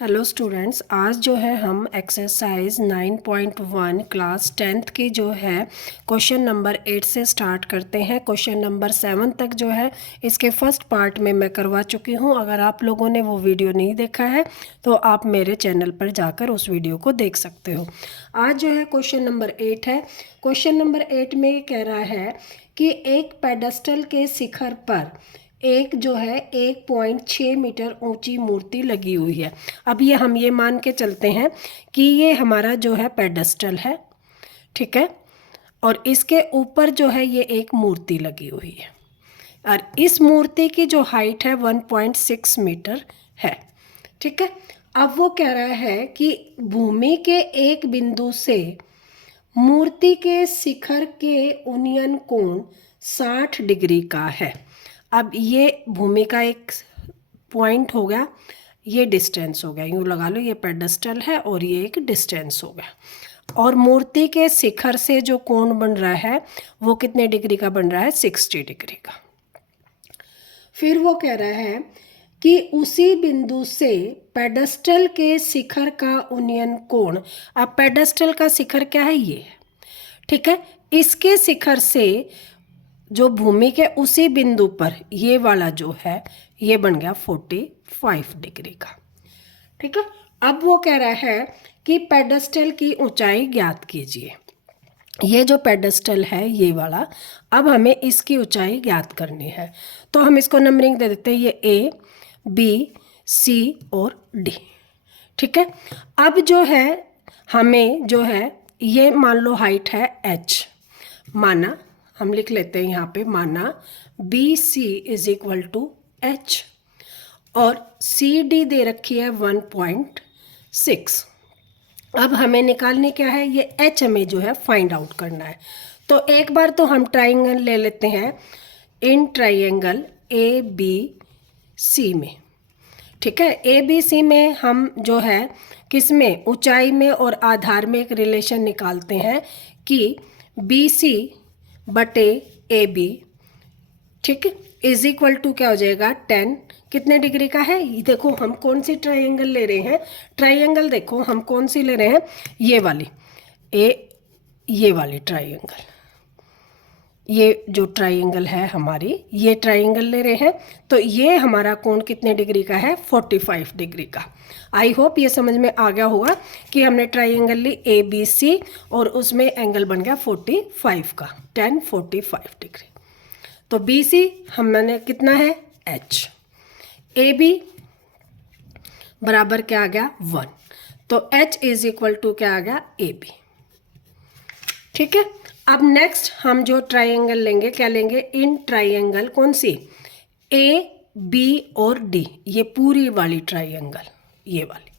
Hello students, आज जो है हम एक्सरसाइज 9.1 क्लास 10th की जो है क्वेश्चन नंबर 8 से स्टार्ट करते हैं। क्वेश्चन नंबर 7 तक जो है इसके फर्स्ट पार्ट में मैं करवा चुकी हूँ। अगर आप लोगों ने वो वीडियो नहीं देखा है तो आप मेरे चैनल पर जाकर उस वीडियो को देख सकते हो। आज जो है क्वेश्चन नंबर 8 है। क्वेश्चन नंबर 8 में ये कह रहा है कि एक पेडेस्टल के शिखर पर एक जो है 1.6 मीटर ऊंची मूर्ति लगी हुई है। अब ये हम ये मान के चलते हैं कि ये हमारा जो है पेडेस्टल है, ठीक है, और इसके ऊपर जो है ये एक मूर्ति लगी हुई है और इस मूर्ति की जो हाइट है 1.6 मीटर है, ठीक है। अब वो कह रहा है कि भूमि के एक बिंदु से मूर्ति के शिखर के उन्नयन कोण 60 डिग्री का है। अब ये भूमि का एक पॉइंट हो गया, ये डिस्टेंस हो गया, यूँ लगा लो ये पेडेस्टल है और ये एक डिस्टेंस हो गया। और मूर्ति के शिखर से जो कोण बन रहा है वो कितने डिग्री का बन रहा है? 60 डिग्री का। फिर वो कह रहा है कि उसी बिंदु से पेडेस्टल के शिखर का उन्नयन कोण, अब पेडेस्टल का शिखर क्या है? ये है, ठीक है। इसके शिखर से जो भूमि के उसी बिंदु पर ये वाला जो है ये बन गया 45 डिग्री का, ठीक है। अब वो कह रहा है कि पेडेस्टल की ऊंचाई ज्ञात कीजिए। ये जो पेडेस्टल है ये वाला, अब हमें इसकी ऊंचाई ज्ञात करनी है। तो हम इसको नंबरिंग दे देते हैं, ये A, B, C और D, ठीक है। अब जो है हमें जो है ये मान लो हाइट है H, माना हम लिख लेते हैं यहाँ पे, माना BC is equal to H और CD दे रखी है 1.6। अब हमें निकालनी क्या है? ये H हमें जो है फाइंड आउट करना है। तो एक बार तो हम ट्राइंगल ले लेते हैं इन ट्राइंगल ABC में, ठीक है। ABC में हम जो है किस में, ऊंचाई में और आधार में एक रिलेशन निकालते हैं कि BC बटे AB, ठीक है, इज इक्वल टू क्या हो जाएगा? 10 कितने डिग्री का है? ये देखो हम कौन सी ट्राइंगल ले रहे हैं, ट्राइंगल देखो हम कौन सी ले रहे हैं, ये वाली ये वाली ट्राइंगल, ये जो ट्राइंगल है हमारी, ये ट्राइंगल ले रहे हैं। तो ये हमारा कोण कितने डिग्री का है? 45 डिग्री का। आई होप ये समझ में आ गया होगा कि हमने ट्राइंगल ली ABC और उसमें एंगल बन गया 45 का, 10 45 डिग्री। तो BC हमने कितना है? H। AB बराबर क्या आ गया? 1। तो H इज इक्वल टू क्या आ गया? AB, ठीक है। अब नेक्स्ट हम जो ट्राइंगल लेंगे, क्या लेंगे? इन ट्राइंगल कौन सी? A, B और D, ये पूरी वाली ट्राइंगल, ये वाली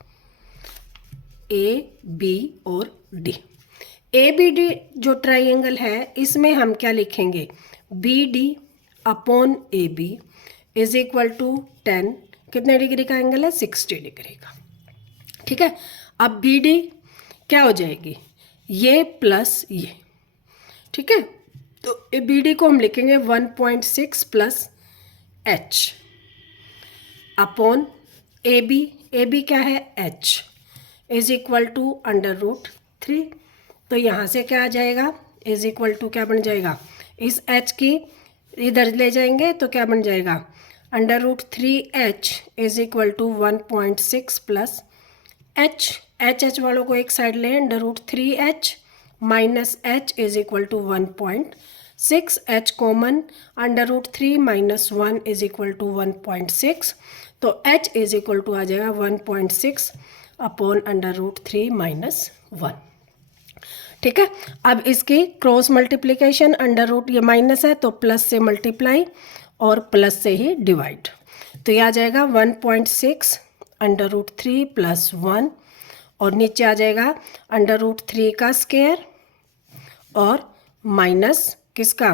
A, B और D। ABD जो ट्राइंगल है इसमें हम क्या लिखेंगे? BD upon AB is equal to 10 कितने डिग्री का एंगल है? 60 डिग्री का, ठीक है। अब BD क्या हो जाएगी? ये प्लस ये, ठीक है। तो BD को हम लिखेंगे 1.6 प्लस H अपॉन AB क्या है? H is equal to √3। तो यहाँ से क्या आ जाएगा? इज इक्वल टू क्या बन जाएगा? इस H की इधर ले जाएंगे तो क्या बन जाएगा? √3H is equal to 1.6 plus H वालों को एक साइड लें, √3H minus H is equal to 1.6, H common, √3 minus 1 is equal to 1.6। तो H इज इक्वल टू आ जाएगा 1.6 अपॉन √3 माइनस 1, ठीक है। अब इसकी क्रॉस मल्टीप्लिकेशन, √ ये माइनस है तो प्लस से मल्टीप्लाई और प्लस से ही डिवाइड, तो ये आ जाएगा 1.6 √3 प्लस 1 और नीचे आ जाएगा √3 का स्क्वायर और माइनस किसका?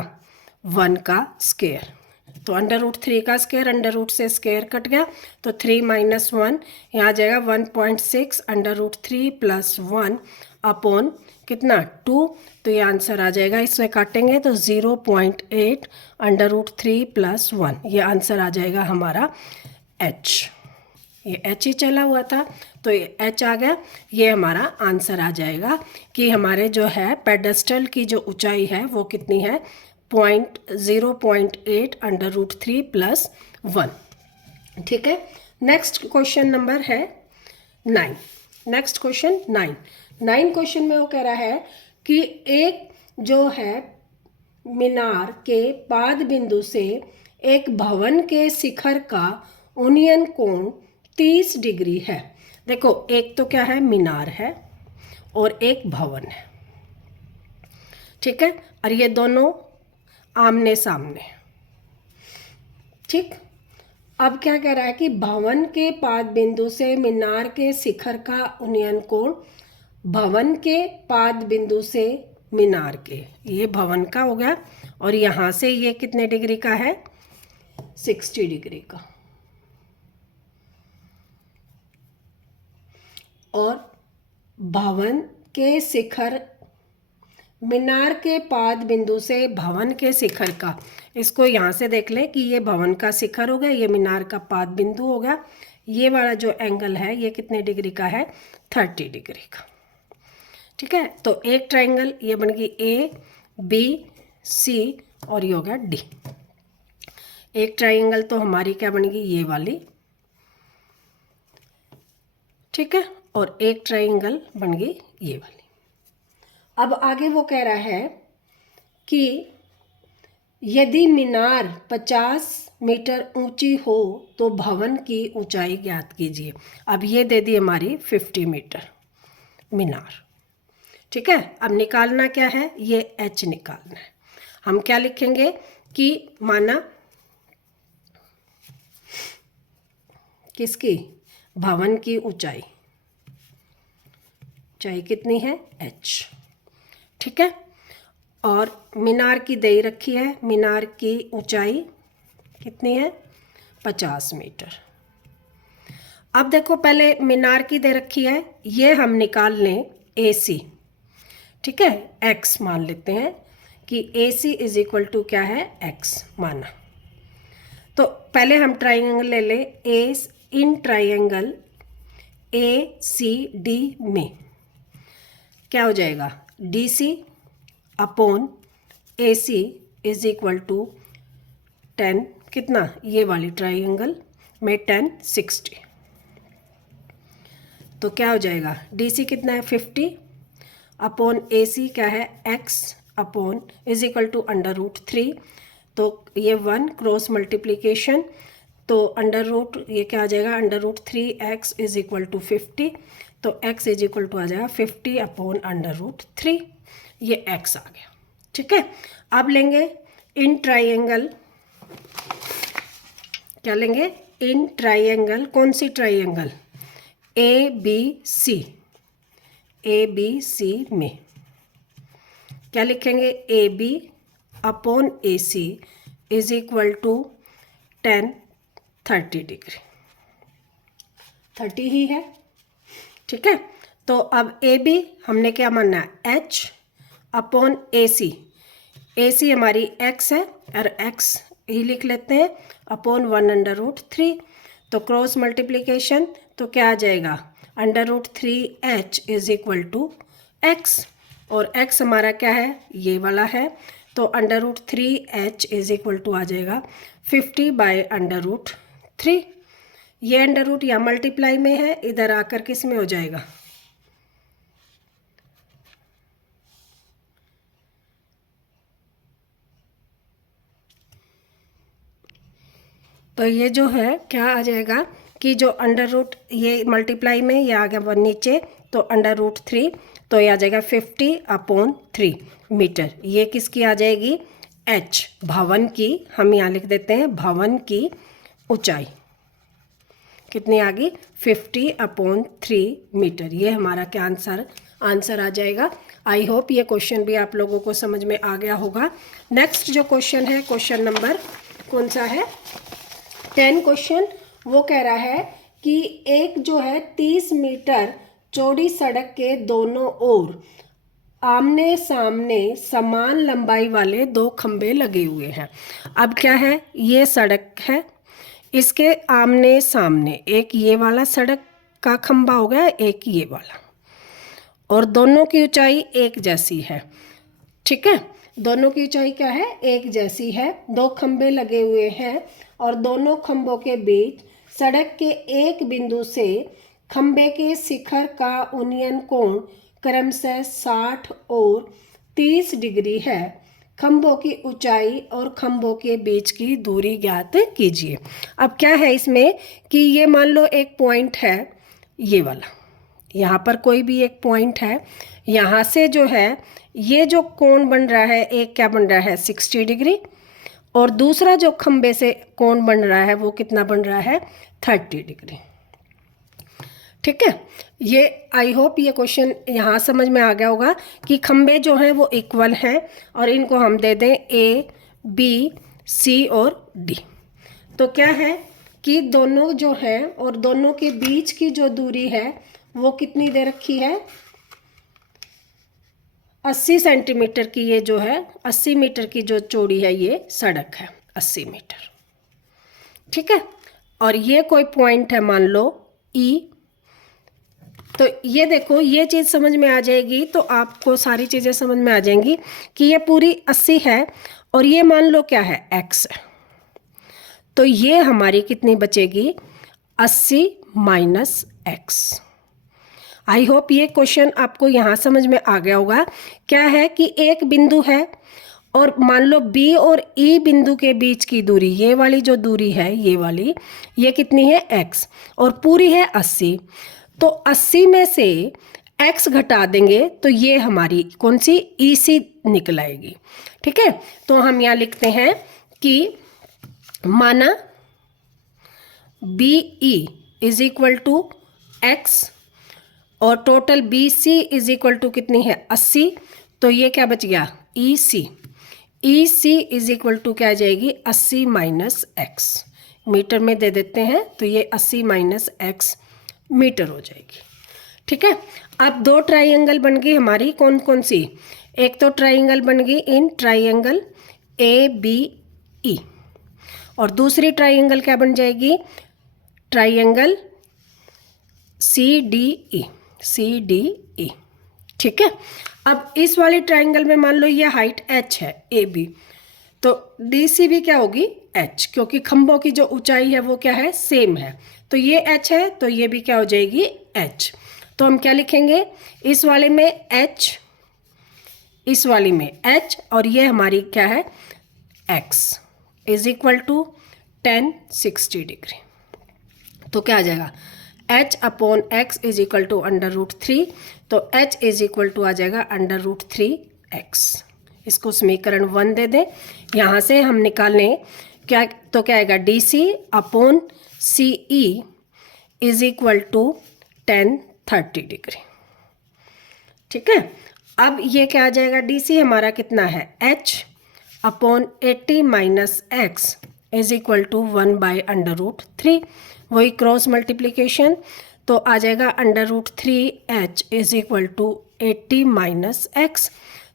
1 का स्क्वायर। तो √3 का स्क्वायर, √ से स्क्वायर कट गया तो 3 माइनस 1, यहाँ आ जाएगा 1.6 √3 प्लस 1 अपॉन कितना? 2। तो ये आंसर आ जाएगा, इसमें काटेंगे तो 0.8 √3 प्लस 1, ये आंसर आ जाएगा हमारा H। ये h ही चला हुआ था तो ये h आ गया। ये हमारा आंसर आ जाएगा कि हमारे जो है पेडेस्टल की जो ऊंचाई है वो कितनी है, 0.8 अंडर रूट 3 प्लस 1। ठीक है, नेक्स्ट क्वेश्चन नंबर है 9। नेक्स्ट क्वेश्चन 9 क्वेश्चन में वो कह रहा है कि एक जो है मीनार के पाद बिंदु से एक भवन के शिखर का उन्नयन कोण 30 डिग्री है। देखो एक तो क्या है, मीनार है और एक भवन है। ठीक है, और ये दोनों आमने सामने। ठीक, अब क्या कह रहा है कि भवन के पाद बिंदु से मीनार के शिखर का उन्नयन कोण, भवन के पाद बिंदु से मीनार के, ये भवन का हो गया, और यहाँ से ये कितने डिग्री का है, 60 डिग्री का। और भवन के शिखर, मीनार के पाद बिंदु से भवन के शिखर का, इसको यहाँ से देख लें कि ये भवन का शिखर हो गया, ये मीनार का पाद बिंदु हो गया। ये वाला जो एंगल है ये कितने डिग्री का है, 30 डिग्री का। ठीक है, तो एक ट्रायंगल ये बन गई ए बी सी और ये हो गया डी। एक ट्रायंगल तो हमारी क्या बन गई, ये वाली। ठीक है, और एक ट्रायंगल बन गई ये वाली। अब आगे वो कह रहा है कि यदि मीनार 50 मीटर ऊंची हो तो भवन की ऊंचाई ज्ञात कीजिए। अब ये दे दी हमारी 50 मीटर मीनार। ठीक है, अब निकालना क्या है, ये h निकालना है। हम क्या लिखेंगे कि माना किसकी, भवन की ऊंचाई कितनी है, h। ठीक है, और मीनार की दे रखी है, मीनार की ऊंचाई कितनी है, 50 मीटर। अब देखो पहले मीनार की दे रखी है, ये हम निकाल लें AC। ठीक है, x मान लेते हैं कि AC इज इक्वल टू क्या है, x माना। तो पहले हम ट्राइंगल ले लें, इन ट्राइंगल ACD में क्या हो जाएगा, DC upon AC is equal to 10, कितना, ये वाली ट्राइंगल में 10 60। तो क्या हो जाएगा, DC कितना है 50 अपॉन AC क्या है, x upon is equal to under root 3। तो ये 1 क्रॉस मल्टीप्लिकेशन, तो अंडर रूट ये क्या आ जाएगा, under root 3x is equal to 50। तो x इज इक्वल टू आ जाएगा 50 अपॉन अंडर रूट 3, ये x आ गया। ठीक है, अब लेंगे इन ट्राइंगल, क्या लेंगे, इन ट्राइंगल, कौन सी ट्राइंगल, ABC में क्या लिखेंगे, AB upon AC is equal to 10 30 degree, 30 ही है। ठीक है, तो अब AB हमने क्या मानना है, H अपॉन AC हमारी x है और x ही लिख लेते हैं अपॉन 1 अंडर रूट 3। तो क्रॉस मल्टीप्लिकेशन, तो क्या आ जाएगा, under root 3h is equal to x, और x हमारा क्या है, ये वाला है। तो under root 3h is equal to आ जाएगा 50 बाय अंडर रूट 3। ये अंडर रूट या मल्टीप्लाई में है, इधर आकर किस में हो जाएगा, तो ये जो है क्या आ जाएगा कि जो अंडर रूट ये मल्टीप्लाई में ये आ गया नीचे, तो अंडर रूट 3, तो ये आ जाएगा 50 अपॉन 3 मीटर। ये किसकी आ जाएगी, h, भवन की, हम यहाँ लिख देते हैं भवन की ऊंचाई कितनी आ गई, 50 अपॉन 3 मीटर। ये हमारा क्या आंसर आ जाएगा। आई होप ये क्वेश्चन भी आप लोगों को समझ में आ गया होगा। नेक्स्ट जो क्वेश्चन है, क्वेश्चन नंबर कौन सा है, 10 क्वेश्चन। वो कह रहा है कि एक जो है 30 मीटर चौड़ी सड़क के दोनों ओर आमने सामने समान लंबाई वाले 2 खंभे लगे हुए हैं। अब क्या है, ये सड़क है, इसके आमने सामने एक ये वाला सड़क का खंभा हो गया, एक ये वाला, और दोनों की ऊंचाई एक जैसी है। ठीक है, दोनों की ऊंचाई क्या है, एक जैसी है। दो खंभे लगे हुए हैं और दोनों खंभों के बीच सड़क के एक बिंदु से खंभे के शिखर का उन्नयन कोण क्रमशः 60 और 30 डिग्री है। खंभों की ऊंचाई और खंभों के बीच की दूरी ज्ञात कीजिए। अब क्या है इसमें कि ये मान लो एक पॉइंट है ये वाला, यहाँ पर कोई भी एक पॉइंट है, यहाँ से जो है ये जो कोण बन रहा है, एक क्या बन रहा है 60 डिग्री, और दूसरा जो खंबे से कोण बन रहा है वो कितना बन रहा है 30 डिग्री। ठीक है, ये आई होप ये क्वेश्चन यहाँ समझ में आ गया होगा कि खंबे जो हैं वो इक्वल हैं और इनको हम दे दें ए, बी, सी और डी। तो क्या है कि दोनों जो हैं और दोनों के बीच की जो दूरी है वो कितनी दे रखी है, 80 सेंटीमीटर की। ये जो है 80 मीटर की जो चौड़ी है ये सड़क है, 80 मीटर। ठीक है, और ये कोई पॉइंट है मान लो ई। तो ये देखो ये चीज़ समझ में आ जाएगी, तो आपको सारी चीज़ें समझ में आ जाएंगी कि ये पूरी 80 है और ये मान लो क्या है x है। तो ये हमारी कितनी बचेगी 80 माइनस x। आई होप ये क्वेश्चन आपको यहाँ समझ में आ गया होगा। क्या है कि एक बिंदु है और मान लो B और E बिंदु के बीच की दूरी, ये वाली जो दूरी है ये वाली, ये कितनी है x और पूरी है 80। तो 80 में से x घटा देंगे तो ये हमारी कौन सी EC निकल आएगी। ठीक है, तो हम यहाँ लिखते हैं कि माना BE is equal to x और total BC is equal to कितनी है 80। तो ये क्या बच गया EC। EC is equal to क्या आ जाएगी 80 माइनस x। मीटर में दे देते हैं तो ये 80 माइनस x मीटर हो जाएगी। ठीक है, अब दो ट्राइंगल बन गई हमारी, कौन कौन सी, एक तो ट्राइंगल बन गई इन ट्राइंगल ABE और दूसरी ट्राइंगल क्या बन जाएगी ट्राइंगल CDE। ठीक है, अब इस वाली ट्राइंगल में मान लो ये हाइट h है AB, तो DC भी क्या होगी h, क्योंकि खंभों की जो ऊंचाई है वो क्या है सेम है। तो ये h है तो ये भी क्या हो जाएगी h। तो हम क्या लिखेंगे, इस वाले में h, इस वाली में h और ये हमारी क्या है x is equal to 1060 degree. तो क्या आ जाएगा h upon x is equal to √3। तो h इज इक्वल टू आ जाएगा √3x। इसको समीकरण 1 दे दें। यहाँ से हम निकालें क्या, तो क्या आएगा DC upon CE is equal to 1030 degree. ठीक है, अब ये क्या आ जाएगा DC हमारा कितना है h upon 80 minus x is equal to 1/√3। वही क्रॉस मल्टीप्लिकेशन, तो आ जाएगा √3h is equal to 80 minus x।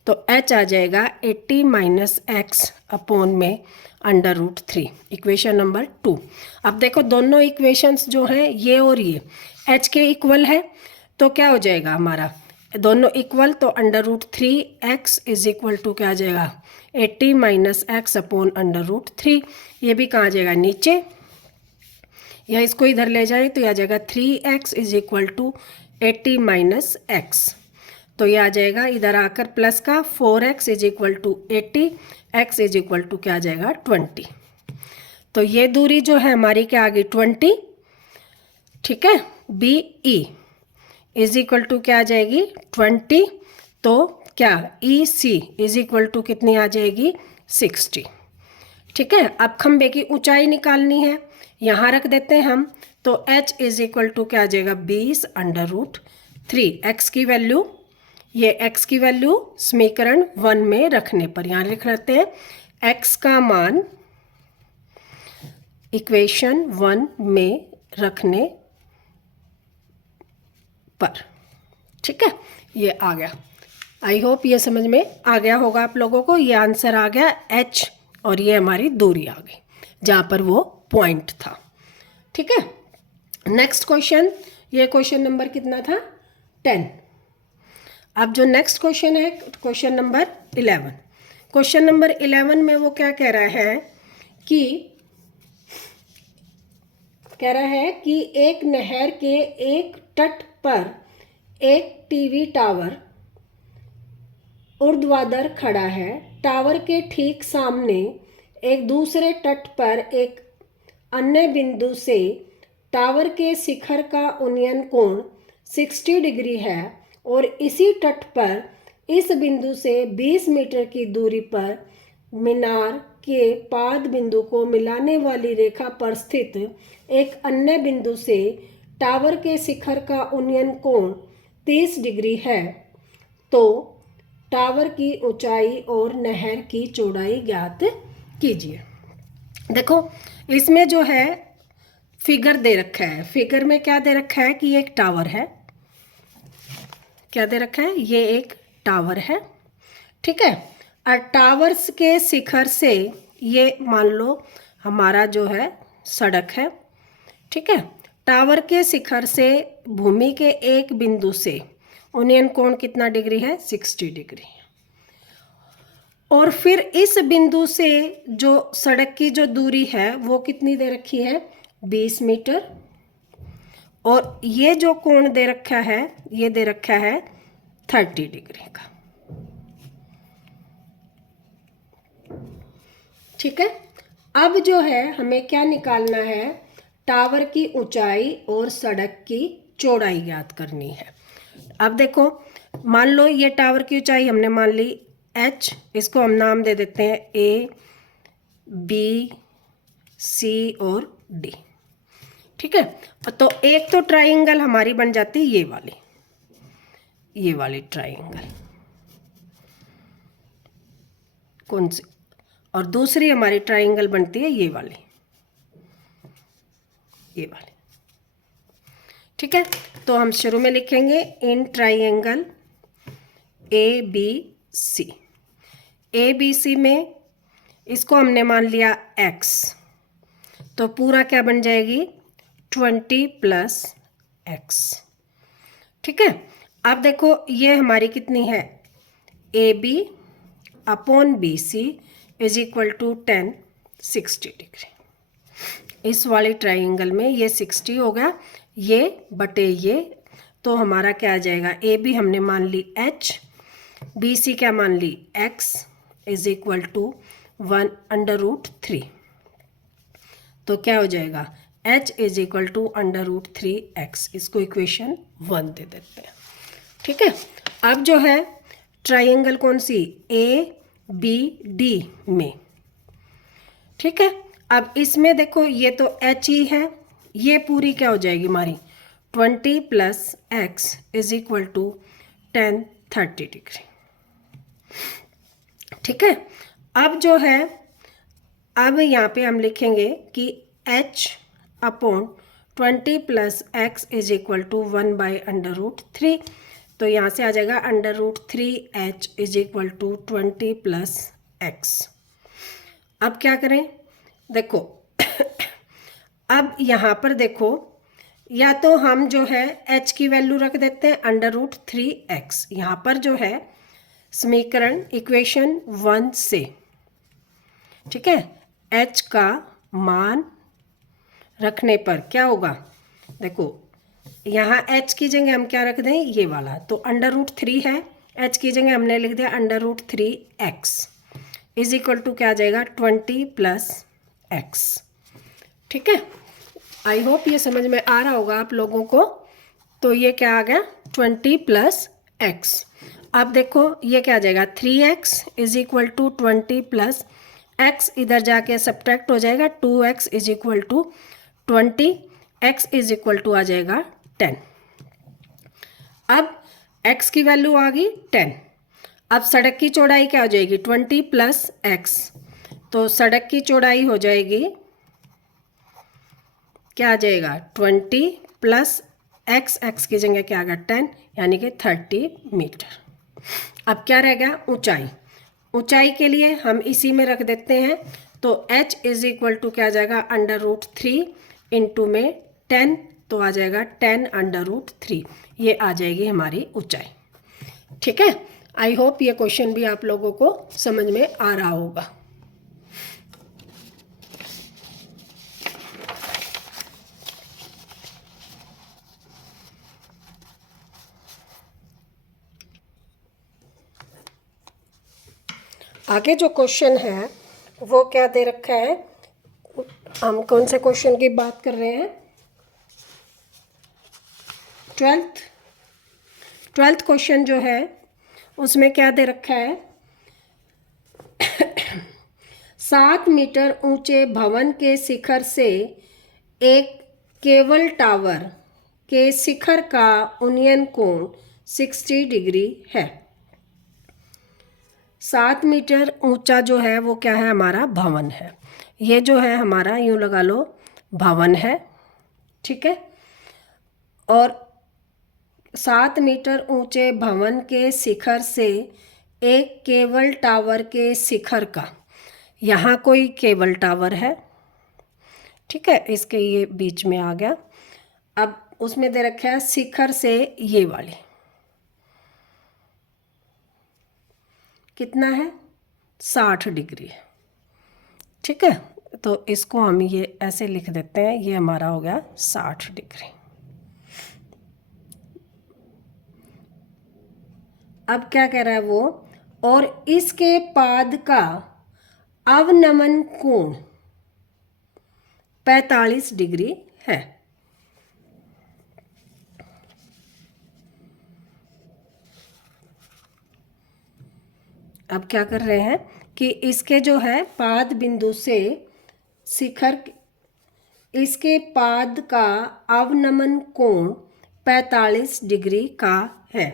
तो h आ जाएगा 80 माइनस x अपॉन में √3, इक्वेशन नंबर 2। अब देखो दोनों इक्वेशंस जो हैं ये और ये h के इक्वल है, तो क्या हो जाएगा हमारा दोनों इक्वल, तो √3x इज इक्वल टू क्या आ जाएगा 80 माइनस x अपॉन √3। ये भी कहाँ आ जाएगा नीचे, या इसको इधर ले जाए तो यह आ जाएगा 3x is equal to 80 minus x। तो ये आ जाएगा इधर आकर प्लस का 4x is equal to 80, x is equal to क्या आ जाएगा 20। तो ये दूरी जो है हमारी क्या आ गई 20। ठीक है, BE इज इक्वल टू क्या आ जाएगी 20। तो क्या EC इज इक्वल टू कितनी आ जाएगी 60। ठीक है, अब खंबे की ऊंचाई निकालनी है, यहाँ रख देते हैं हम। तो h इज इक्वल टू क्या आ जाएगा 20/√3। x की वैल्यू, ये x की वैल्यू समीकरण 1 में रखने पर यहाँ लिख लेते हैं x का मान इक्वेशन 1 में रखने पर। ठीक है, ये आ गया। आई होप ये समझ में आ गया होगा आप लोगों को। ये आंसर आ गया h और ये हमारी दूरी आ गई जहाँ पर वो पॉइंट था। ठीक है। नेक्स्ट क्वेश्चन, ये क्वेश्चन नंबर कितना था 10। अब जो नेक्स्ट क्वेश्चन है क्वेश्चन नंबर 11। क्वेश्चन नंबर 11 में वो क्या कह रहा है कि एक नहर के एक तट पर एक टीवी टावर ऊर्ध्वाधर खड़ा है। टावर के ठीक सामने एक दूसरे तट पर एक अन्य बिंदु से टावर के शिखर का उन्नयन कोण 60 डिग्री है और इसी तट पर इस बिंदु से 20 मीटर की दूरी पर मीनार के पाद बिंदु को मिलाने वाली रेखा पर स्थित एक अन्य बिंदु से टावर के शिखर का उन्नयन कोण 30 डिग्री है, तो टावर की ऊंचाई और नहर की चौड़ाई ज्ञात कीजिए। देखो इसमें जो है फिगर दे रखा है। फिगर में क्या दे रखा है कि एक टावर है। क्या दे रखा है? ये एक टावर है, ठीक है। और टावर्स के शिखर से ये मान लो हमारा जो है सड़क है, ठीक है। टावर के शिखर से भूमि के एक बिंदु से उन्नयन कोण कितना डिग्री है? 60 डिग्री। और फिर इस बिंदु से जो सड़क की जो दूरी है वो कितनी दे रखी है? 20 मीटर। और ये जो कोण दे रखा है ये दे रखा है 30 डिग्री का, ठीक है। अब जो है हमें क्या निकालना है? टावर की ऊंचाई और सड़क की चौड़ाई ज्ञात करनी है। अब देखो मान लो ये टावर की ऊंचाई हमने मान ली h, इसको हम नाम दे देते हैं A, B, C और D, ठीक है। तो एक तो ट्राइंगल हमारी बन जाती है ये वाली ट्राइंगल, कौन सी? और दूसरी हमारी ट्राइंगल बनती है ये वाली, ठीक है। तो हम शुरू में लिखेंगे इन ट्राइंगल ABC। ABC में इसको हमने मान लिया x, तो पूरा क्या बन जाएगी? 20 + x, ठीक है। अब देखो ये हमारी कितनी है? AB / BC = 10 60 degree. इस वाली ट्राइंगल में ये 60 होगा, ये बटे ये, तो हमारा क्या आ जाएगा? AB हमने मान ली h, BC क्या मान ली? x = 1/√3। तो क्या हो जाएगा? h = √3x। इसको इक्वेशन 1 दे देते हैं, ठीक है। अब जो है ट्राइंगल कौन सी? ABD में, ठीक है। अब इसमें देखो ये तो h ही है, ये पूरी क्या हो जाएगी हमारी? 20 + x = 10 30 डिग्री, ठीक है। अब जो है अब यहाँ पे हम लिखेंगे कि h / 20 + x = 1/√3। तो यहाँ से आ जाएगा √3h = 20 + x। अब क्या करें? देखो अब यहाँ पर देखो, या तो हम जो है h की वैल्यू रख देते हैं √3x। यहाँ पर जो है समीकरण इक्वेशन 1 से, ठीक है, h का मान रखने पर क्या होगा? देखो यहाँ h की जगह हम क्या रख दें? ये वाला, तो √3 है, h की जगह हमने लिख दिया √3x = क्या आ जाएगा? 20 + x, ठीक है। आई होप ये समझ में आ रहा होगा आप लोगों को। तो ये क्या आ गया? 20 + x। अब देखो ये क्या आ जाएगा? 3x = 20 + x, इधर जाके सब्ट्रैक्ट हो जाएगा, 2x = 20, x = आ जाएगा 10। अब x की वैल्यू आ गई 10। अब सड़क की चौड़ाई क्या हो जाएगी? 20 + x। तो सड़क की चौड़ाई हो जाएगी, क्या आ जाएगा? 20 + x की जगह क्या आ गया? 10, यानी कि 30 मीटर। अब क्या रह गया? ऊंचाई। ऊंचाई के लिए हम इसी में रख देते हैं, तो h = क्या आ जाएगा? √3 इंटू में 10 तो आ जाएगा 10√3, ये आ जाएगी हमारी ऊंचाई। ठीक है, आई होप ये क्वेश्चन भी आप लोगों को समझ में आ रहा होगा। आगे जो क्वेश्चन है वो क्या दे रखा है, हम कौन से क्वेश्चन की बात कर रहे हैं, ट्वेल्थ क्वेश्चन जो है उसमें क्या दे रखा है, 7 मीटर ऊंचे भवन के शिखर से एक केबल टावर के शिखर का उन्नयन कोण 60 डिग्री है। 7 मीटर ऊंचा जो है वो क्या है, हमारा भवन है। ये जो है हमारा, यूँ लगा लो, भवन है। ठीक है, और 7 मीटर ऊंचे भवन के शिखर से एक केबल टावर के शिखर का, यहाँ कोई केबल टावर है। ठीक है, इसके ये बीच में आ गया। अब उसमें दे रखा है शिखर से ये वाली कितना है, 60 डिग्री। ठीक है, तो इसको हम ये ऐसे लिख देते हैं, ये हमारा हो गया 60 डिग्री। अब क्या कह रहा है वो, और इसके पाद का अवनमन कोण 45 डिग्री है। अब क्या कर रहे हैं कि इसके जो है पाद बिंदु से शिखर, इसके पाद का अवनमन कोण 45 डिग्री का है।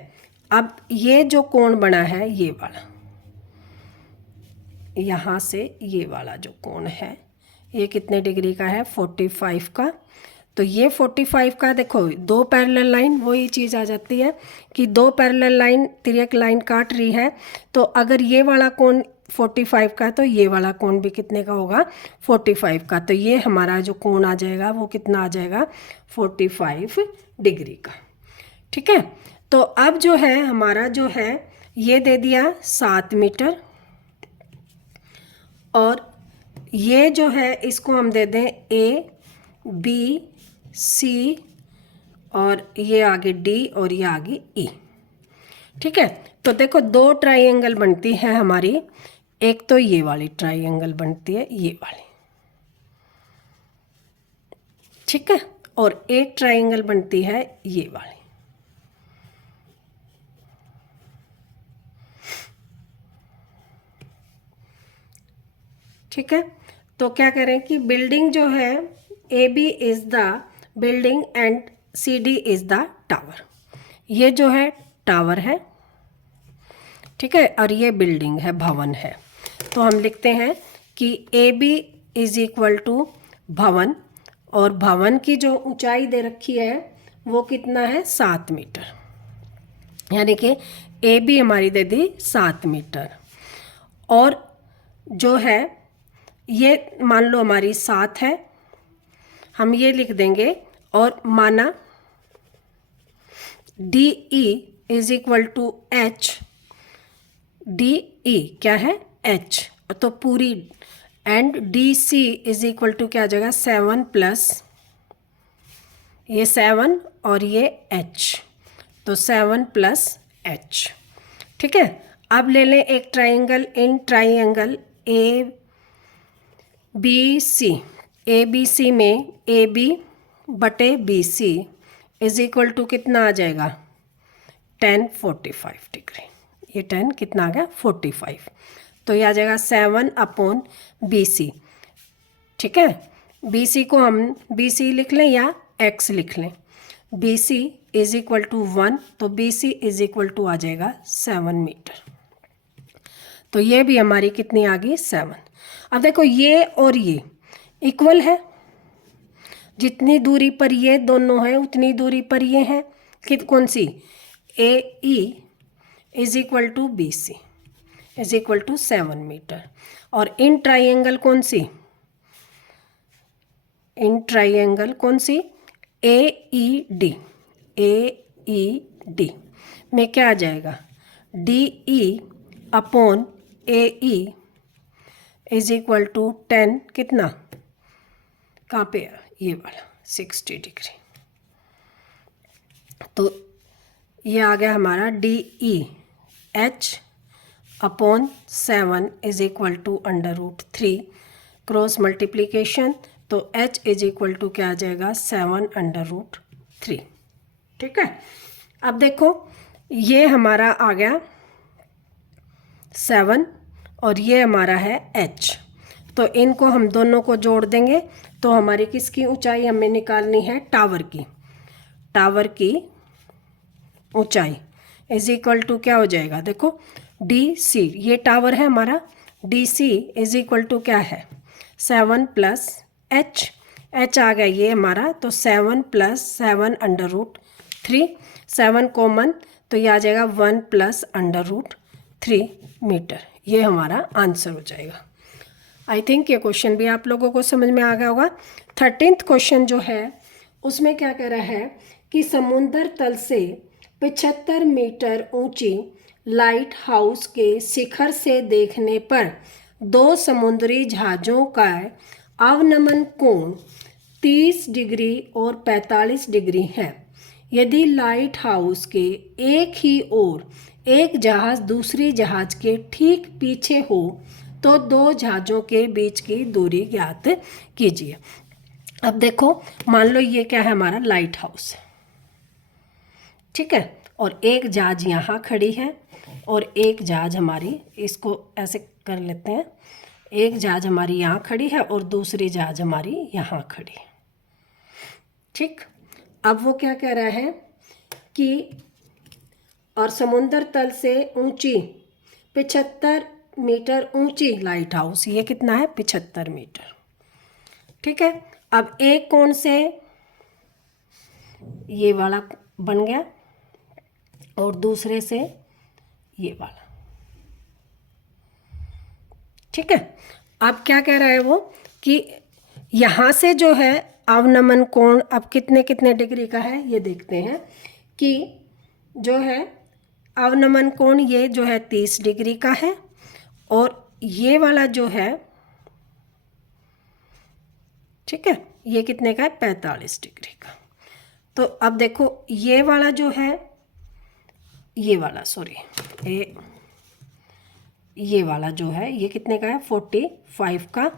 अब ये जो कोण बना है ये वाला, यहाँ से ये वाला जो कोण है ये कितने डिग्री का है, 45 का। तो ये 45 का, देखो दो पैरेलल लाइन, वही चीज़ आ जाती है कि दो पैरेलल लाइन तिर्यक लाइन काट रही है, तो अगर ये वाला कोण 45 का तो ये वाला कोण भी कितने का होगा, 45 का। तो ये हमारा जो कोण आ जाएगा वो कितना आ जाएगा, 45 डिग्री का। ठीक है, तो अब जो है हमारा जो है ये दे दिया 7 मीटर, और ये जो है इसको हम दे दें A B C, और ये आगे D और ये आगे E। ठीक है, तो देखो दो ट्राइंगल बनती है हमारी, एक तो ये वाली ट्राइंगल बनती है, ये वाली। ठीक है, और एक ट्राइंगल बनती है ये वाली। ठीक है, तो क्या करें कि बिल्डिंग जो है AB is the building and CD is the tower. ये जो है टावर है, ठीक है, और ये बिल्डिंग है, भवन है। तो हम लिखते हैं कि AB इज़ इक्वल टू भवन, और भवन की जो ऊंचाई दे रखी है वो कितना है, 7 मीटर, यानी कि AB हमारी दे दी 7 मीटर, और जो है ये मान लो हमारी 7 है, हम ये लिख देंगे, और माना DE is equal to H, DE क्या है, H, तो पूरी, and DC is equal to क्या आ जाएगा, 7 प्लस ये 7 और ये H, तो 7 प्लस H। ठीक है, अब ले लें एक ट्राइंगल, इन ट्राइंगल ABC में AB बटे BC इज इक्वल टू कितना आ जाएगा, 10 45 डिग्री। ये 10 कितना आ गया, 45, तो ये आ जाएगा 7/BC। ठीक है, BC को हम BC लिख लें या X लिख लें, BC इज इक्वल टू 1, तो BC इज इक्वल टू आ जाएगा 7 मीटर। तो ये भी हमारी कितनी आ गई, 7। अब देखो ये और ये इक्वल है, जितनी दूरी पर ये दोनों हैं उतनी दूरी पर ये हैं, कौन सी, AE is equal to BC is equal to 7 metre. और इन ट्राइंगल कौन सी, इन ट्राइंगल कौन सी, AED, AED में क्या आ जाएगा, DE upon AE is equal to 10 कितना, कहाँ पे है ये वाला 60 डिग्री। तो ये आ गया हमारा DEH upon 7 is equal to √3 cross multiplication, तो H इज इक्वल टू क्या आ जाएगा 7 √3। ठीक है, अब देखो ये हमारा आ गया 7 और ये हमारा है H, तो इनको हम दोनों को जोड़ देंगे तो हमारी किसकी ऊंचाई हमें निकालनी है, टावर की। टावर की ऊंचाई इज इक्वल टू क्या हो जाएगा, देखो DC, ये टावर है हमारा, DC इज इक्वल टू क्या है 7 प्लस H आ गया ये हमारा, तो 7 प्लस 7 √3, 7 कॉमन तो ये आ जाएगा 1 प्लस √3 मीटर, ये हमारा आंसर हो जाएगा। आई थिंक ये क्वेश्चन भी आप लोगों को समझ में आ गया होगा। 13th क्वेश्चन जो है उसमें क्या कह रहा है कि समुद्र तल से 75 मीटर ऊंची लाइट हाउस के शिखर से देखने पर दो समुद्री जहाज़ों का अवनमन कोण 30 डिग्री और 45 डिग्री है। यदि लाइट हाउस के एक ही ओर एक जहाज़ दूसरी जहाज़ के ठीक पीछे हो तो दो जहाज़ों के बीच की दूरी ज्ञात कीजिए। अब देखो मान लो ये क्या है हमारा लाइट हाउस, ठीक है, और एक जहाज यहाँ खड़ी है और एक जहाज हमारी, इसको ऐसे कर लेते हैं, एक जहाज हमारी यहाँ खड़ी है और दूसरी जहाज हमारी यहाँ खड़ी है। ठीक, अब वो क्या कह रहा है कि और समुद्र तल से ऊंची 75 मीटर ऊंची लाइट हाउस, ये कितना है 75 मीटर। ठीक है, अब एक कोण से ये वाला बन गया और दूसरे से ये वाला। ठीक है, अब क्या कह रहा है वो कि यहाँ से जो है अवनमन कोण अब कितने कितने डिग्री का है ये देखते हैं कि जो है अवनमन कोण ये जो है 30 डिग्री का है और ये वाला जो है, ठीक है, ये कितने का है 45 डिग्री का। तो अब देखो ये वाला जो है, ये वाला सॉरी ये वाला जो है ये कितने का है 45 का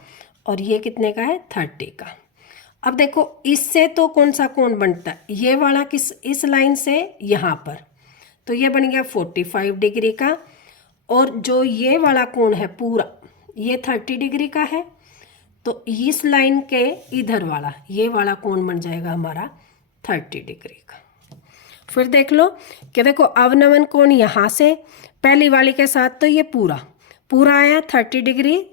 और ये कितने का है 30 का। अब देखो इससे तो कौन सा कोण बनता है, ये वाला किस, इस लाइन से यहाँ पर, तो ये बन गया 45 डिग्री का और जो ये वाला कोण है पूरा ये 30 डिग्री का है, तो इस लाइन के इधर वाला ये वाला कोण बन जाएगा हमारा 30 डिग्री का। फिर देख लो कि देखो अवनमन कोण यहाँ से पहली वाली के साथ तो ये पूरा पूरा आया 30 डिग्री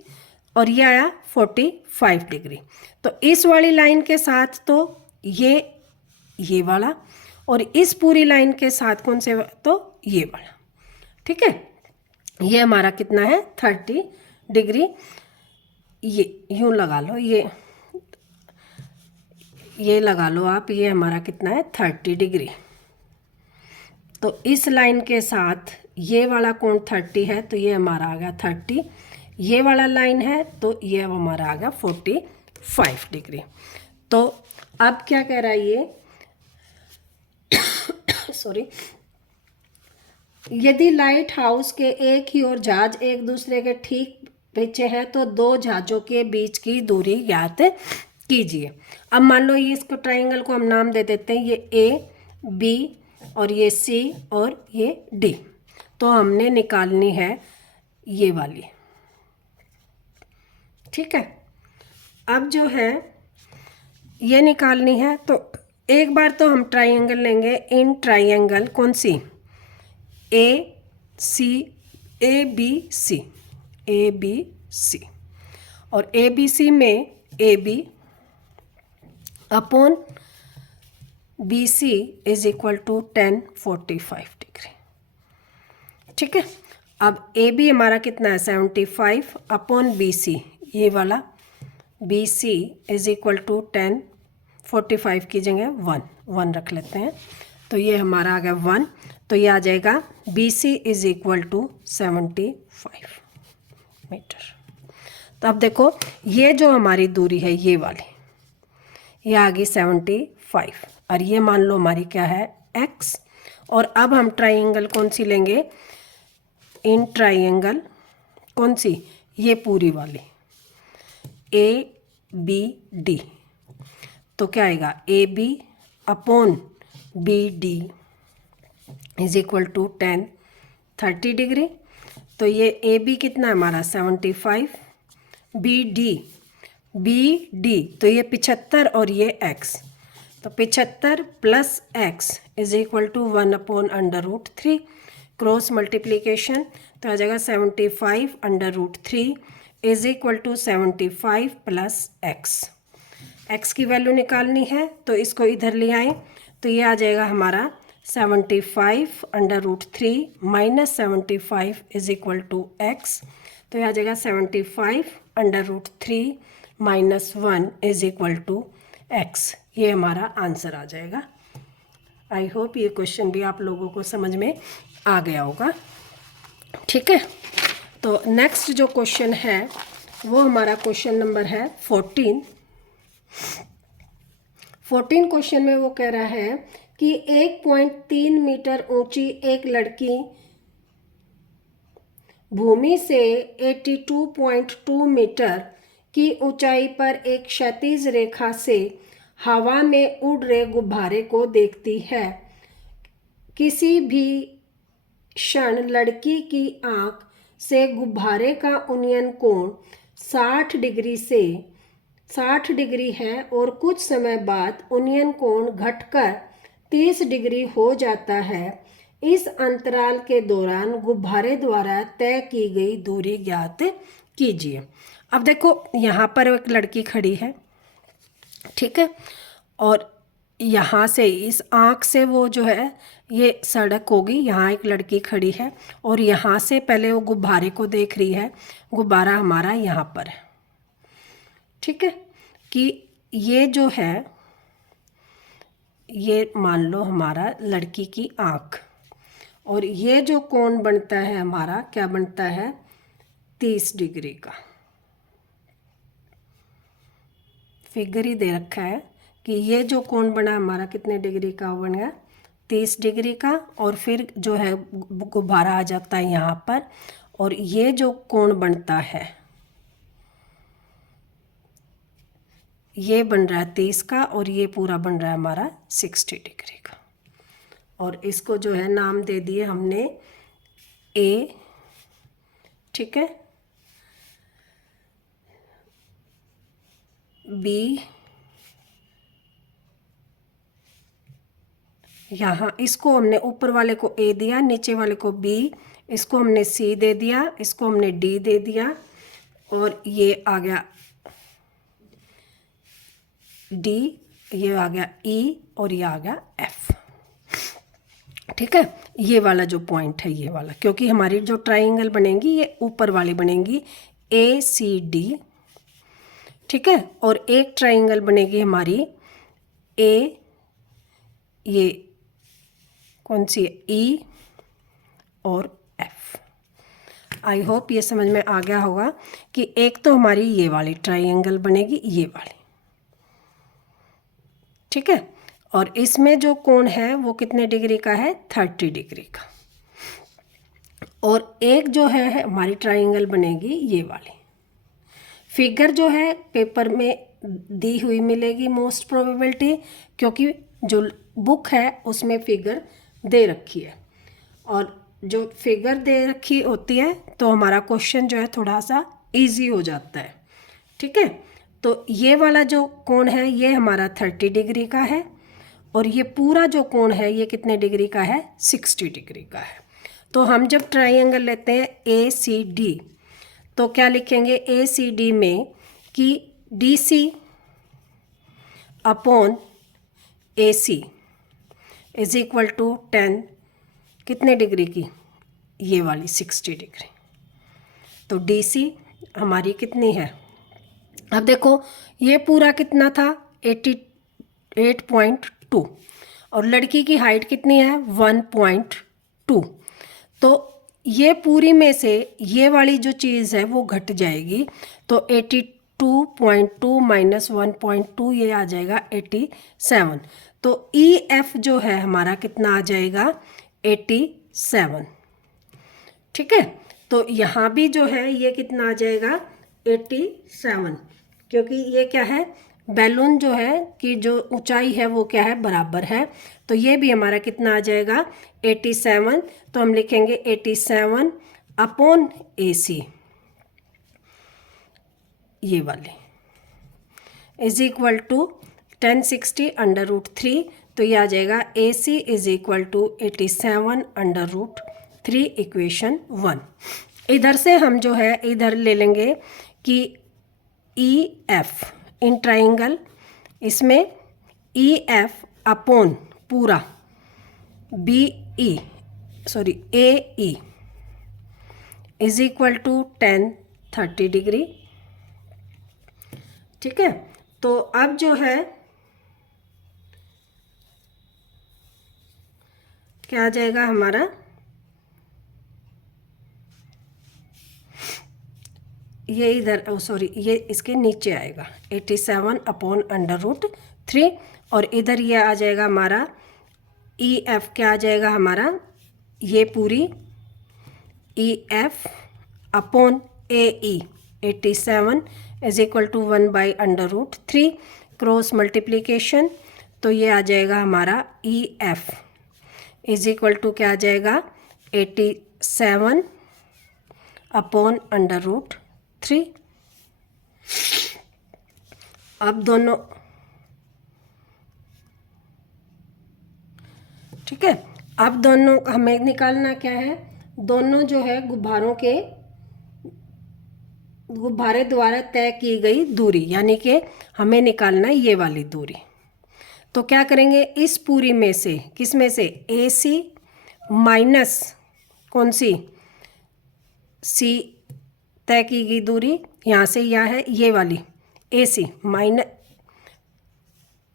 और ये आया 45 डिग्री, तो इस वाली लाइन के साथ तो ये वाला और इस पूरी लाइन के साथ कौन से, तो ये वाला। ठीक है, ये हमारा कितना है 30 डिग्री, ये यूँ लगा लो, ये लगा लो आप, ये हमारा कितना है 30 डिग्री। तो इस लाइन के साथ ये वाला कोण 30 है तो ये हमारा आ गया 30, ये वाला लाइन है तो ये अब हमारा आ गया 45 डिग्री। तो अब क्या कह रहा है ये सॉरी, यदि लाइट हाउस के एक ही और जहाज एक दूसरे के ठीक पीछे है तो दो जहाज़ों के बीच की दूरी ज्ञात कीजिए। अब मान लो ये इसको ट्राइंगल को हम नाम दे देते हैं, ये A B और ये C और ये D, तो हमने निकालनी है ये वाली। ठीक है, अब जो है ये निकालनी है तो एक बार तो हम ट्राइंगल लेंगे, इन ट्राइंगल कौन सी ABC और ABC में AB upon BC is equal to 1045 degree. ठीक है, अब AB हमारा कितना है 75 अपॉन BC ये वाला B C is equal to 10, 45 की जगह 1 रख लेते हैं, तो ये हमारा आ गया 1, तो ये आ जाएगा B C is equal to 75 metre. तो अब देखो ये जो हमारी दूरी है ये वाली, ये आ गई 75, और ये मान लो हमारी क्या है x। और अब हम ट्राइंगल कौन सी लेंगे, इन ट्राइंगल कौन सी, ये पूरी वाली ए बी डी, तो क्या आएगा A B upon B D is equal to 30 degree. तो ये ए बी कितना है हमारा 75, बी डी तो ये 75 और ये x, तो 75 plus x is equal to 1/√3, cross multiplication, तो आ जाएगा 75/√3 is equal to 75 plus x की वैल्यू निकालनी है तो इसको इधर ले आए, तो ये आ जाएगा हमारा 75/√3 minus 75 is equal to x, तो ये आ जाएगा 75/√3 minus 1 is equal to x, ये हमारा आंसर आ जाएगा। आई होप ये क्वेश्चन भी आप लोगों को समझ में आ गया होगा। ठीक है, तो नेक्स्ट जो क्वेश्चन है वो हमारा क्वेश्चन नंबर है 14। 14 क्वेश्चन में वो कह रहा है कि 1.3 मीटर ऊंची एक लड़की भूमि से 82.2 मीटर की ऊंचाई पर एक क्षैतिज रेखा से हवा में उड़ रहे गुब्बारे को देखती है। किसी भी क्षण लड़की की आंख से गुब्बारे का उन्नयन कोण 60 डिग्री है और कुछ समय बाद उन्नयन कोण घटकर 30 डिग्री हो जाता है। इस अंतराल के दौरान गुब्बारे द्वारा तय की गई दूरी ज्ञात कीजिए। अब देखो यहाँ पर एक लड़की खड़ी है, ठीक है, और यहाँ से इस आँख से वो जो है ये सड़क होगी, यहाँ एक लड़की खड़ी है और यहाँ से पहले वो गुब्बारे को देख रही है, गुब्बारा हमारा यहाँ पर है। ठीक है, कि ये जो है ये मान लो हमारा लड़की की आँख, और ये जो कोण बनता है हमारा क्या बनता है 30 डिग्री का। फिगर ही दे रखा है कि ये जो कोण बना हमारा कितने डिग्री का बन गया 30 डिग्री का, और फिर जो है गुब्बारा आ जाता है यहाँ पर, और ये जो कोण बनता है ये बन रहा है 30 का, और ये पूरा बन रहा है हमारा 60 डिग्री का। और इसको जो है नाम दे दिए हमने ए। ठीक है, बी, यहाँ इसको हमने ऊपर वाले को ए दिया, नीचे वाले को बी, इसको हमने सी दे दिया, इसको हमने डी दे दिया, और ये आ गया डी, ये आ गया ई, और ये आ गया एफ। ठीक है, ये वाला जो पॉइंट है ये वाला, क्योंकि हमारी जो ट्राइंगल बनेंगी ये ऊपर वाली बनेंगी ए सी डी। ठीक है, और एक ट्राइंगल बनेगी हमारी ए, ये कौन सी है ई और एफ। आई होप ये समझ में आ गया होगा कि एक तो हमारी ये वाली ट्राइंगल बनेगी ये वाली। ठीक है, और इसमें जो कोण है वो कितने डिग्री का है 30 डिग्री का, और एक जो है हमारी ट्राइंगल बनेगी ये वाली। फिगर जो है पेपर में दी हुई मिलेगी मोस्ट प्रोबेबिलिटी, क्योंकि जो बुक है उसमें फिगर दे रखी है, और जो फिगर दे रखी होती है तो हमारा क्वेश्चन जो है थोड़ा सा इजी हो जाता है। ठीक है, तो ये वाला जो कोण है ये हमारा 30 डिग्री का है, और ये पूरा जो कोण है ये कितने डिग्री का है 60 डिग्री का है। तो हम जब ट्राइंगल लेते हैं ए सी डी, तो क्या लिखेंगे ए सी डी में कि D C upon A C is equal to 10 कितने डिग्री की, ये वाली 60 डिग्री। तो डी सी हमारी कितनी है अब देखो ये पूरा कितना था 88.2 और लड़की की हाइट कितनी है 1.2। तो ये पूरी में से ये वाली जो चीज़ है वो घट जाएगी, तो 82.2 माइनस 1.2 ये आ जाएगा 87। तो ई एफ जो है हमारा कितना आ जाएगा 87। ठीक है, तो यहाँ भी जो है ये कितना आ जाएगा 87, क्योंकि ये क्या है बैलून जो है कि जो ऊंचाई है वो क्या है बराबर है। तो ये भी हमारा कितना आ जाएगा 87। तो हम लिखेंगे 87 अपॉन AC ये वाले is equal to 1060 under root 3। तो ये आ जाएगा AC is equal to 87 under root 3 equation 1। इधर से हम जो है इधर ले लेंगे कि EF इन ट्राइंगल, इसमें EF अपॉन पूरा AE is equal to 1030 degree. ठीक है, तो अब जो है क्या आ जाएगा हमारा ये इधर ये इसके नीचे आएगा 87 अपॉन अंडर रूट 3 और इधर ये आ जाएगा हमारा EF क्या आ जाएगा हमारा ये पूरी EF upon AE 87 is equal to 1 by under root 3 cross multiplication. तो ये आ जाएगा हमारा EF इज इक्वल टू क्या आ जाएगा 87 अपॉन अंडर रूट 3। अब दोनों ठीक है, अब दोनों हमें निकालना क्या है, दोनों जो है गुब्बारे द्वारा तय की गई दूरी, यानी कि हमें निकालना है ये वाली दूरी। तो क्या करेंगे इस पूरी में से किस में से AC माइनस कौन सी C तय की गई दूरी, यहाँ से यह है ये वाली AC minus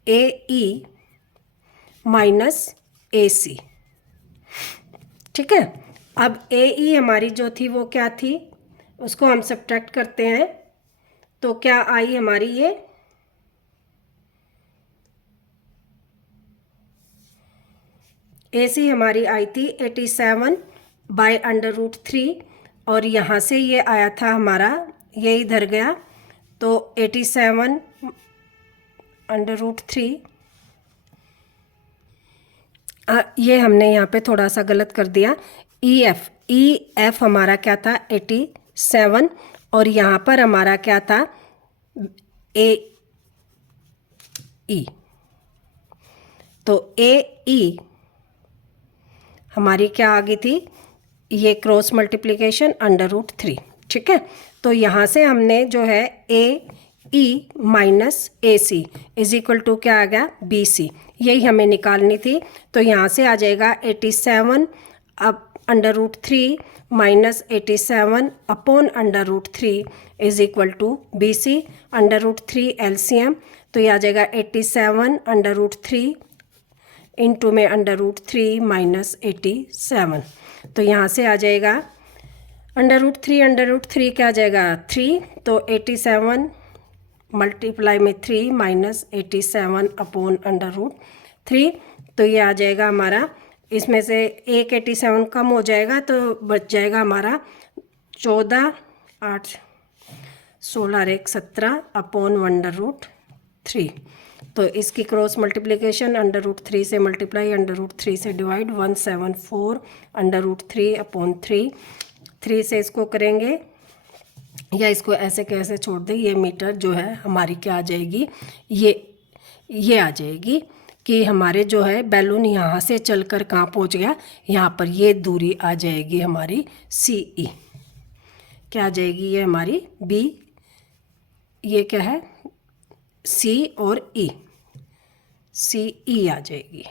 AE minus AC। ठीक है, अब AE हमारी जो थी वो क्या थी, उसको हम सब्ट्रैक्ट करते हैं। तो क्या आई हमारी ये AC हमारी आई थी 87 बाय अंडर रूट 3 और यहाँ से ये आया था हमारा ये इधर गया, तो 87 अंडर रूट 3 ये हमने यहाँ पे थोड़ा सा गलत कर दिया। EF हमारा क्या था 87 और यहाँ पर हमारा क्या था AE। तो AE हमारी क्या आ गई थी ये क्रॉस मल्टीप्लिकेशन अंडर रूट 3। ठीक है, तो यहाँ से हमने जो है AE minus AC is equal to क्या आ गया BC, यही हमें निकालनी थी। तो यहाँ से आ जाएगा 87 अब under root 3 minus 87 upon under root 3 is equal to BC under root 3 LCM। तो ये आ जाएगा 87 अंडर रूट 3 इंटू में अंडर रूट 3 माइनस 87। तो यहाँ से आ जाएगा अंडर रूट 3 क्या आ जाएगा 3, तो 87 मल्टीप्लाई में 3 माइनस 87 अपॉन अंडर रूट 3। तो ये आ जाएगा हमारा, इसमें से एक 87 कम हो जाएगा तो बच जाएगा हमारा 14 8 16 1 17 अपॉन अंडर रूट 3। तो इसकी क्रॉस मल्टीप्लिकेशन अंडर रूट 3 से मल्टीप्लाई अंडर रूट 3 से डिवाइड 174 अंडर रूट 3 अपॉन 3 से इसको करेंगे या इसको ऐसे कैसे छोड़ दें, ये मीटर जो है हमारी क्या आ जाएगी ये आ जाएगी कि हमारे जो है बैलून यहाँ से चलकर कहाँ पहुँच गया, यहाँ पर ये दूरी आ जाएगी हमारी CE। क्या आ जाएगी ये हमारी B, ये क्या है C और E, CE आ जाएगी।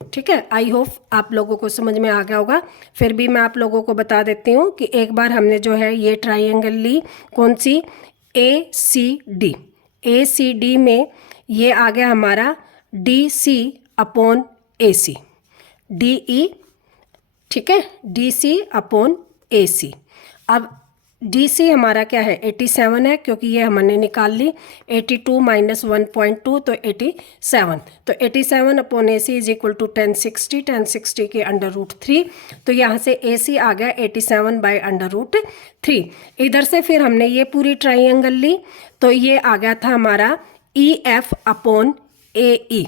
ठीक है, आई होप आप लोगों को समझ में आ गया होगा। फिर भी मैं आप लोगों को बता देती हूँ कि एक बार हमने जो है ये ट्राइंगल ली कौन सी ACD में ये आ गया हमारा DC/AC, DE, ठीक है, DC/AC। अब DC हमारा क्या है 87 है, क्योंकि ये हमने निकाल ली। 82 - 1.2 तो 87, तो 87/AC इज इक्वल टू 1060, 1060 के √3। तो यहाँ से AC आ गया 87/√3। इधर से फिर हमने ये पूरी ट्राइंगल ली, तो ये आ गया था हमारा EF/AE,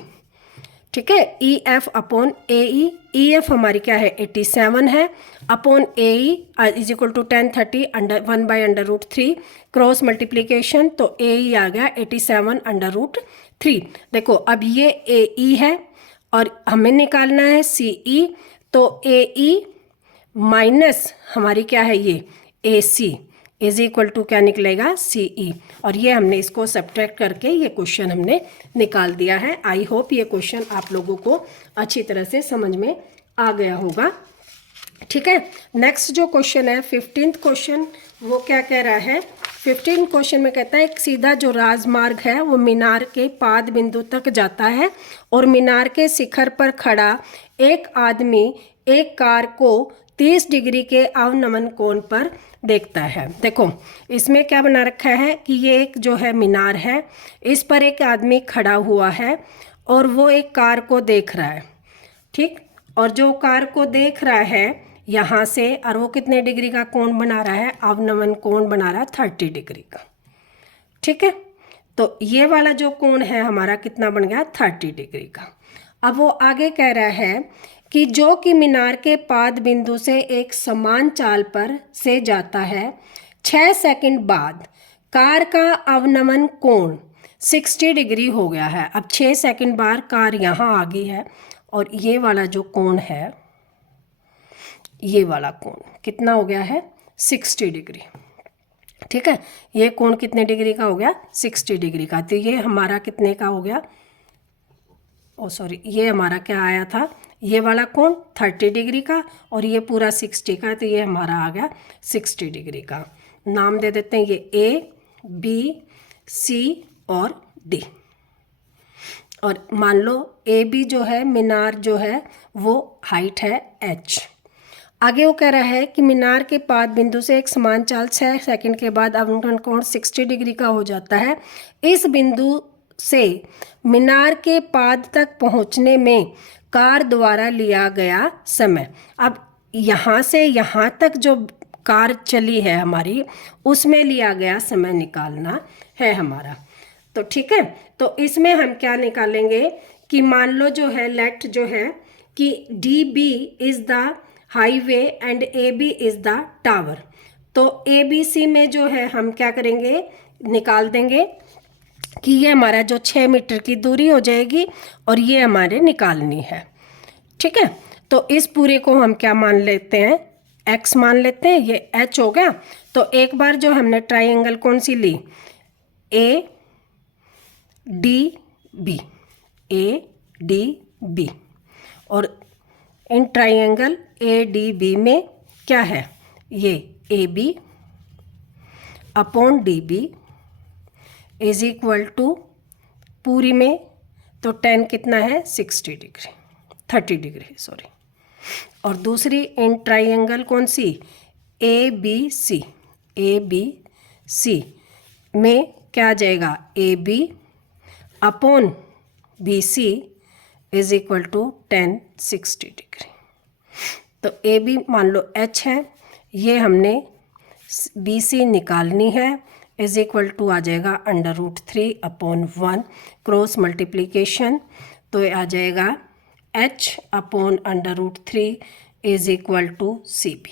ठीक है, EF/AE। EF हमारी क्या है 87 है, upon AE is equal to 1030 1/√3 cross multiplication, तो AE आ गया 87/√3। देखो अब ये AE है और हमें निकालना है CE, तो AE माइनस हमारी क्या है ये AC इज इक्वल टू क्या निकलेगा CE, और ये हमने इसको सब्ट्रैक्ट करके ये क्वेश्चन हमने निकाल दिया है। आई होप ये क्वेश्चन आप लोगों को अच्छी तरह से समझ में आ गया होगा, ठीक है। नेक्स्ट जो क्वेश्चन है 15th क्वेश्चन, वो क्या कह रहा है। 15th क्वेश्चन में कहता है एक सीधा जो राजमार्ग है वो मीनार के पाद बिंदु तक जाता है और मीनार के शिखर पर खड़ा एक आदमी एक कार को 30 डिग्री के अवनमन कोण पर देखता है। देखो इसमें क्या बना रखा है कि ये एक जो है मीनार है, इस पर एक आदमी खड़ा हुआ है और वो एक कार को देख रहा है, ठीक। और जो कार को देख रहा है यहाँ से, और वो कितने डिग्री का कोण बना रहा है, अवनमन कोण बना रहा है 30 डिग्री का, ठीक है। तो ये वाला जो कोण है हमारा कितना बन गया 30 डिग्री का। अब वो आगे कह रहा है कि जो कि मीनार के पाद बिंदु से एक समान चाल पर से जाता है, 6 सेकंड बाद कार का अवनमन कोण 60 डिग्री हो गया है। अब 6 सेकंड बाद कार यहाँ आ गई है और ये वाला जो कोण है, ये वाला कोण कितना हो गया है 60 डिग्री, ठीक है। ये कोण कितने डिग्री का हो गया 60 डिग्री का। तो ये हमारा कितने का हो गया, ये हमारा क्या आया था, ये वाला कोण 30 डिग्री का और ये पूरा 60 का, तो ये हमारा आ गया 60 डिग्री का। नाम दे देते हैं ये A, B, C और D। और मान लो AB जो है मीनार जो है वो हाइट है H। आगे वो कह रहा है कि मीनार के पाद बिंदु से एक समान चाल 6 सेकंड के बाद अवनमन कोण 60 डिग्री का हो जाता है। इस बिंदु से मीनार के पाद तक पहुंचने में कार द्वारा लिया गया समय। अब यहाँ से यहाँ तक जो कार चली है हमारी, उसमें लिया गया समय निकालना है हमारा। तो ठीक है, तो इसमें हम क्या निकालेंगे कि मान लो जो है लेट जो है कि DB is the highway and AB is the tower. तो ABC में जो है हम क्या करेंगे, निकाल देंगे कि ये हमारा जो 6 मीटर की दूरी हो जाएगी और ये हमारे निकालनी है, ठीक है। तो इस पूरे को हम क्या मान लेते हैं, x मान लेते हैं, ये h हो गया। तो एक बार जो हमने ट्राइंगल कौन सी ली, ADB, और इन ट्राइंगल ADB में क्या है, ये AB upon DB is equal to पूरी में तो 10 कितना है 60 डिग्री 30 डिग्री सॉरी। और दूसरी इन ट्राइंगल कौन सी ABC में क्या आ जाएगा AB upon BC is equal to 60 degree. तो AB मान लो H है, ये हमने BC निकालनी है, इज इक्वल टू आ जाएगा √3 अपॉन 1 क्रॉस मल्टीप्लीकेशन, तो आ जाएगा H upon √3 is equal to CB,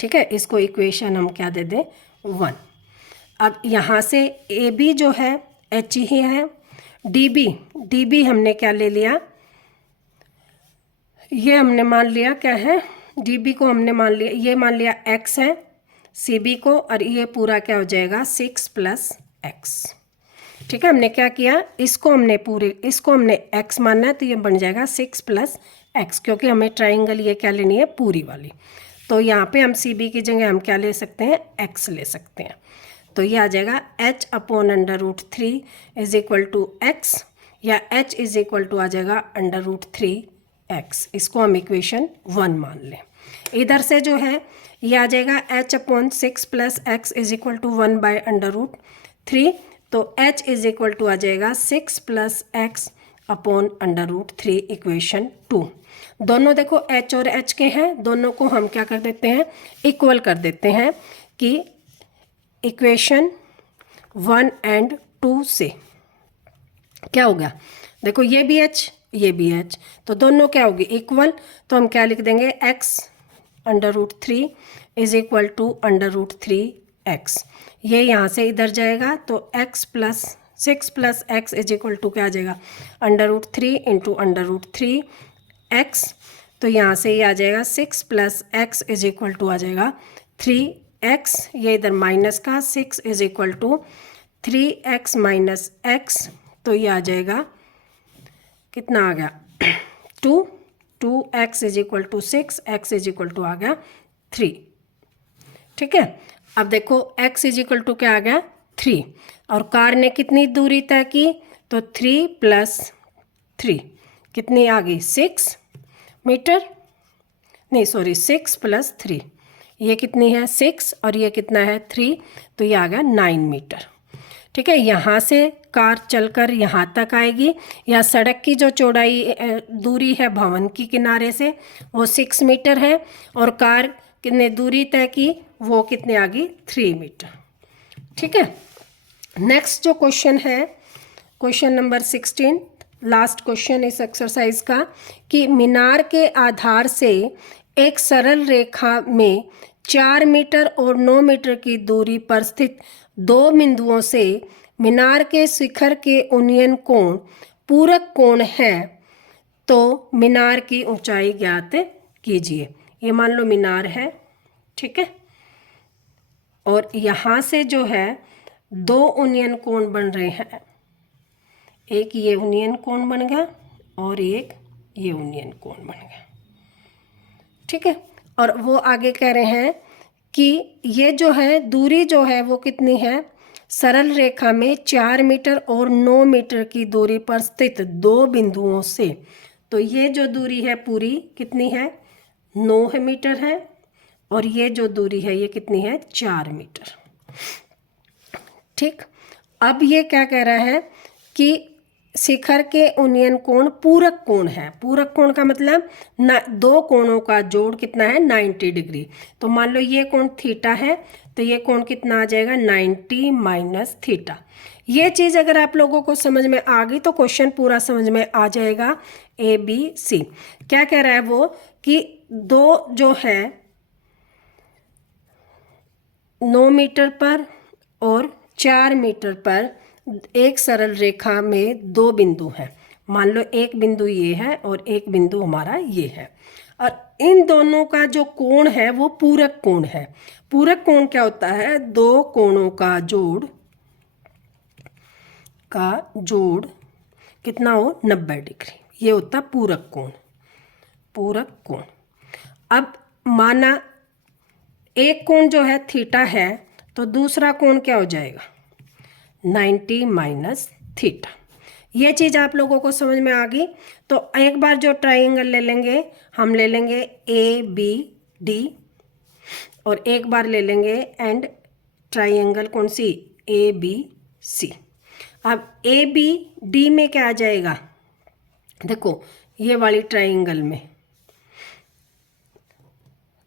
ठीक है। इसको इक्वेशन हम क्या दे दें 1। अब यहाँ से AB जो है H ही है, DB हमने क्या ले लिया, ये हमने मान लिया क्या है, DB को हमने मान लिया, ये मान लिया x है CB को, और ये पूरा क्या हो जाएगा 6 + x, ठीक है। हमने क्या किया, इसको हमने x मानना है, तो ये बन जाएगा 6 + x, क्योंकि हमें ट्राइंगल ये क्या लेनी है पूरी वाली। तो यहाँ पे हम CB की जगह हम क्या ले सकते हैं, x ले सकते हैं। तो ये आ जाएगा h upon under root 3 is equal to x, या h इज इक्वल टू आ जाएगा अंडर रूट 3x। इसको हम इक्वेशन 1 मान लें। इधर से जो है ये आ जाएगा h upon 6 plus x is equal to 1 by under root 3, तो h इज इक्वल टू आ जाएगा 6 plus x upon under root 3 equation 2। दोनों देखो h और h के हैं, दोनों को हम क्या कर देते हैं, इक्वल कर देते हैं कि इक्वेशन 1 एंड 2 से क्या हो गया, देखो ये भी h ये भी h, तो दोनों क्या होगी इक्वल। तो हम क्या लिख देंगे, x under root 3 is equal to under root 3x। ये यहाँ से इधर जाएगा तो x plus 6 plus x is equal to क्या आ जाएगा, under root 3 into under root 3x। तो यहाँ से ये आ जाएगा 6 plus x is equal to आ जाएगा 3x, ये इधर माइनस का 6 is equal to 3x minus x, तो ये आ जाएगा कितना आ गया 2x is equal to 6, x is equal to आ गया 3। ठीक है, अब देखो x इज इक्वल टू क्या आ गया 3, और कार ने कितनी दूरी तय की, तो 3 प्लस 3 कितनी आ गई 6 मीटर, नहीं सॉरी 6 प्लस 3, ये कितनी है 6 और ये कितना है 3, तो ये आ गया 9 मीटर। ठीक है, यहाँ से कार चलकर यहाँ तक आएगी, या सड़क की जो चौड़ाई दूरी है भवन की किनारे से वो 6 मीटर है, और कार कितने दूरी तय की वो कितने आ गई 3 मीटर। ठीक है, नेक्स्ट जो क्वेश्चन है क्वेश्चन नंबर 16, लास्ट क्वेश्चन इस एक्सरसाइज का, कि मीनार के आधार से एक सरल रेखा में 4 मीटर और 9 मीटर की दूरी पर स्थित दो बिंदुओं से मीनार के शिखर के उन्नयन कोण पूरक कोण है, तो मीनार की ऊंचाई ज्ञात कीजिए। ये मान लो मीनार है, ठीक है, और यहाँ से जो है दो उन्नयन कोण बन रहे हैं, एक ये उन्नयन कोण बन गया और एक ये उन्नयन कोण बन गया। ठीक है, और वो आगे कह रहे हैं कि ये जो है दूरी जो है वो कितनी है, सरल रेखा में 4 मीटर और 9 मीटर की दूरी पर स्थित दो बिंदुओं से, तो ये जो दूरी है पूरी कितनी है 9 मीटर है, और ये जो दूरी है ये कितनी है 4 मीटर। ठीक, अब ये क्या कह रहा है कि शिखर के उन्नयन कोण पूरक कोण है। पूरक कोण का मतलब दो कोणों का जोड़ कितना है 90 डिग्री। तो मान लो ये कोण थीटा है, तो ये कोण कितना आ जाएगा 90 माइनस थीटा। ये चीज़ अगर आप लोगों को समझ में आ गई तो क्वेश्चन पूरा समझ में आ जाएगा। ABC क्या कह रहा है वो, कि दो जो है 9 मीटर पर और 4 मीटर पर एक सरल रेखा में दो बिंदु हैं। मान लो एक बिंदु ये है और एक बिंदु हमारा ये है, और इन दोनों का जो कोण है वो पूरक कोण है। पूरक कोण क्या होता है, दो कोणों का जोड़ कितना हो 90 डिग्री, ये होता है पूरक कोण। पूरक कोण, अब माना एक कोण जो है थीटा है, तो दूसरा कोण क्या हो जाएगा 90 माइनस थीटा। ये चीज़ आप लोगों को समझ में आ गई। तो एक बार जो ट्राइंगल ले लेंगे, हम ले लेंगे ABD, और एक बार ले लेंगे एंड ट्राइंगल कौन सी ABC। अब ABD में क्या आ जाएगा, देखो ये वाली ट्राइंगल में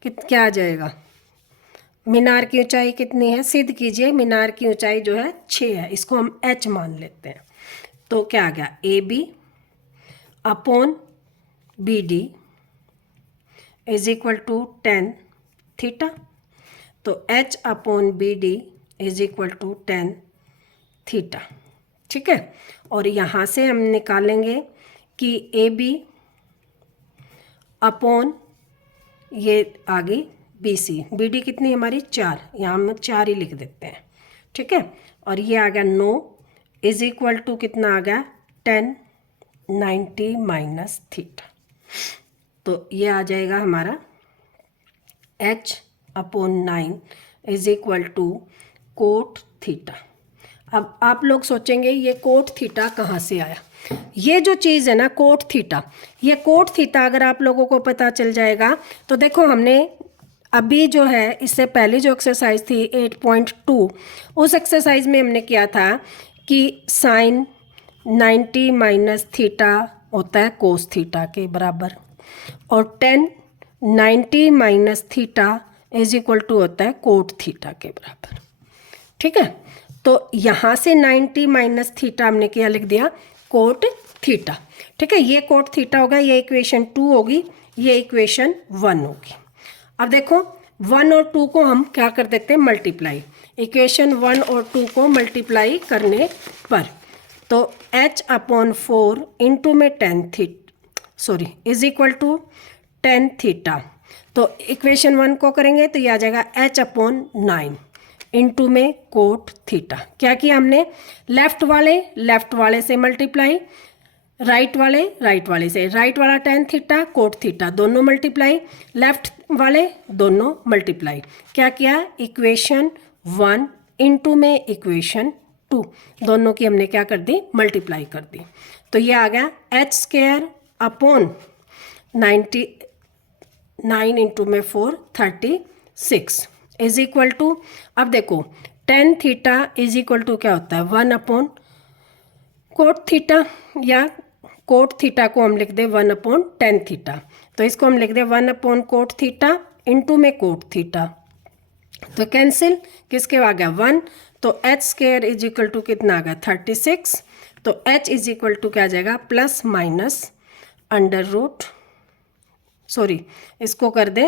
क्या आ जाएगा, मीनार की ऊंचाई कितनी है, सिद्ध कीजिए। मीनार की ऊंचाई जो है 6 है, इसको हम h मान लेते हैं। तो क्या आ गया AB upon BD is equal to 10 theta. तो h upon BD is equal to 10 theta. ठीक है, और यहाँ से हम निकालेंगे कि AB अपॉन ये आ गई BC, BD कितनी हमारी 4, यहाँ हम 4 ही लिख देते हैं। ठीक है, और ये आ गया 9 इज इक्वल टू कितना आ गया 10 90 माइनस थीटा। तो ये आ जाएगा हमारा h upon 9 is equal to cot theta. अब आप लोग सोचेंगे ये कोट थीटा कहाँ से आया। ये जो चीज़ है ना कोट थीटा, ये कोट थीटा अगर आप लोगों को पता चल जाएगा तो देखो हमने अभी जो है इससे पहले जो एक्सरसाइज थी 8.2, उस एक्सरसाइज में हमने किया था कि साइन 90 माइनस थीटा होता है कोस थीटा के बराबर, और 10 90 minus theta is equal to होता है कोट थीटा के बराबर। ठीक है, तो यहाँ से 90 माइनस थीटा हमने क्या लिख दिया, कोट थीटा। ठीक है, ये कोट थीटा होगा, ये इक्वेशन 2 होगी, ये इक्वेशन 1 होगी। अब देखो 1 और 2 को हम क्या कर देते हैं, मल्टीप्लाई। इक्वेशन 1 और 2 को मल्टीप्लाई करने पर तो h/4 इंटू में 10 इज इक्वल टू 10 थीटा। तो इक्वेशन 1 को करेंगे तो ये आ जाएगा h/9 इंटू में कोट थीटा। क्या किया हमने, लेफ्ट वाले से मल्टीप्लाई, राइट वाले से, राइट वाला 10 थीटा कोट थीटा दोनों मल्टीप्लाई, लेफ्ट वाले दोनों मल्टीप्लाई। क्या किया, इक्वेशन 1 इंटू में इक्वेशन 2 दोनों की हमने क्या कर दी, मल्टीप्लाई कर दी। तो ये आ गया h² 9 इंटू में 4 36 इज इक्वल टू, अब देखो 10 थीटा इज इक्वल टू क्या होता है 1 कोट थीटा, या कोट थीटा को हम लिख दे 1/10 थीटा। तो इसको हम लिख दे 1 कोट थीटा इंटू में कोट थीटा। तो कैंसिल, किसके आ गया 1, तो h² इज इक्वल टू कितना आ गया 36। तो h इज इक्वल टू क्या आ जाएगा, प्लस माइनस अंडर रूट, इसको कर दे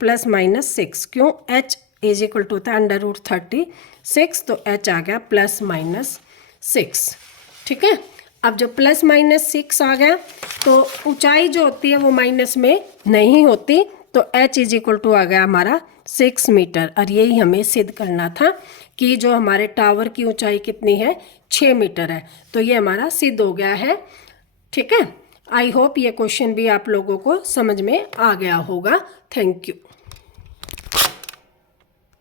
प्लस माइनस 6, क्यों, h इज इक्वल टू होता है अंडर रूट 36, तो h आ गया प्लस माइनस 6। ठीक है, अब जो प्लस माइनस 6 आ गया तो ऊंचाई जो होती है वो माइनस में नहीं होती, तो h इज इक्वल टू आ गया हमारा 6 मीटर। और यही हमें सिद्ध करना था कि जो हमारे टावर की ऊंचाई कितनी है, 6 मीटर है। तो ये हमारा सिद्ध हो गया है। ठीक है, आई होप ये क्वेश्चन भी आप लोगों को समझ में आ गया होगा। Thank you.